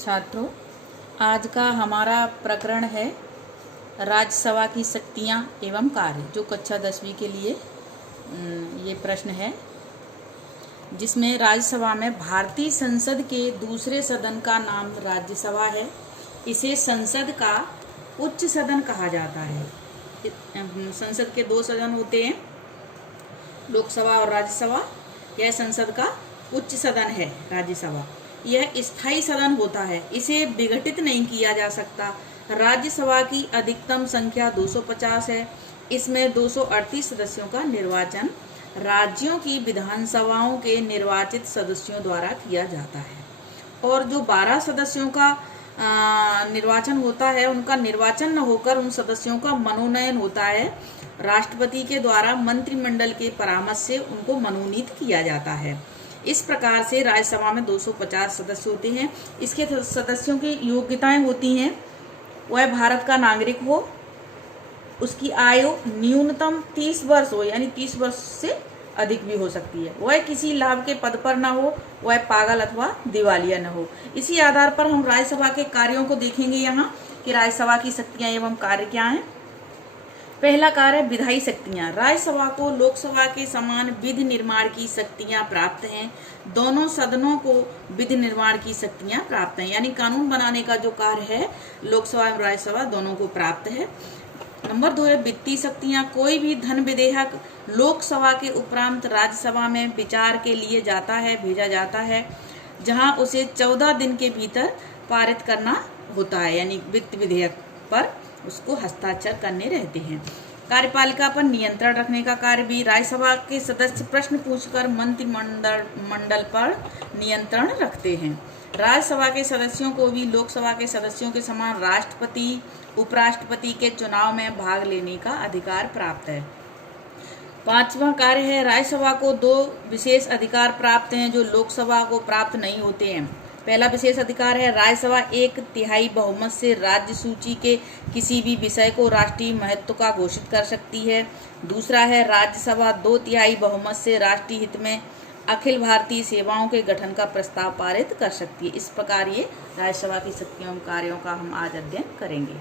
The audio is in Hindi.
छात्रों, आज का हमारा प्रकरण है राज्यसभा की शक्तियाँ एवं कार्य, जो कक्षा 10वीं के लिए ये प्रश्न है, जिसमें राज्यसभा में भारतीय संसद के दूसरे सदन का नाम राज्यसभा है। इसे संसद का उच्च सदन कहा जाता है। संसद के दो सदन होते हैं, लोकसभा और राज्यसभा। यह संसद का उच्च सदन है राज्यसभा। यह स्थायी सदन होता है, इसे विघटित नहीं किया जा सकता। राज्यसभा की अधिकतम संख्या 250 है। इसमें 238 सदस्यों का निर्वाचन राज्यों की विधानसभाओं के निर्वाचित सदस्यों द्वारा किया जाता है, और जो 12 सदस्यों का निर्वाचन होता है, उनका निर्वाचन न होकर उन सदस्यों का मनोनयन होता है। राष्ट्रपति के द्वारा मंत्रिमंडल के परामर्श से उनको मनोनीत किया जाता है। इस प्रकार से राज्यसभा में 250 सदस्य होते हैं। इसके सदस्यों की योग्यताएं होती हैं, वह भारत का नागरिक हो, उसकी आयु न्यूनतम 30 वर्ष हो, यानी 30 वर्ष से अधिक भी हो सकती है, वह किसी लाभ के पद पर न हो, वह पागल अथवा दिवालिया न हो। इसी आधार पर हम राज्यसभा के कार्यों को देखेंगे यहाँ कि राज्यसभा की शक्तियाँ एवं कार्य क्या हैं। पहला कार्य विधायी शक्तियाँ। राज्यसभा को लोकसभा के समान विधि निर्माण की शक्तियाँ प्राप्त हैं। दोनों सदनों को विधि निर्माण की शक्तियाँ प्राप्त हैं, यानी कानून बनाने का जो कार्य है लोकसभा एवं राज्यसभा दोनों को प्राप्त है। नंबर 2 है वित्तीय शक्तियाँ। कोई भी धन विधेयक लोकसभा के उपरांत राज्यसभा में विचार के लिए जाता है, भेजा जाता है, जहाँ उसे 14 दिन के भीतर पारित करना होता है, यानी वित्त विधेयक पर उसको हस्ताक्षर करने रहते हैं। कार्यपालिका पर नियंत्रण रखने का कार्य भी राज्यसभा के सदस्य प्रश्न पूछकर मंत्रिमंडल पर नियंत्रण रखते हैं। राज्यसभा के सदस्यों को भी लोकसभा के सदस्यों के समान राष्ट्रपति, उपराष्ट्रपति के चुनाव में भाग लेने का अधिकार प्राप्त है। 5वां कार्य है राज्यसभा को 2 विशेष अधिकार प्राप्त हैं जो लोकसभा को प्राप्त नहीं होते हैं। पहला विशेष अधिकार है राज्यसभा 1/3 बहुमत से राज्य सूची के किसी भी विषय को राष्ट्रीय महत्व का घोषित कर सकती है। दूसरा है राज्यसभा 2/3 बहुमत से राष्ट्रीय हित में अखिल भारतीय सेवाओं के गठन का प्रस्ताव पारित कर सकती है। इस प्रकार ये राज्यसभा की शक्तियों कार्यों का हम आज अध्ययन करेंगे।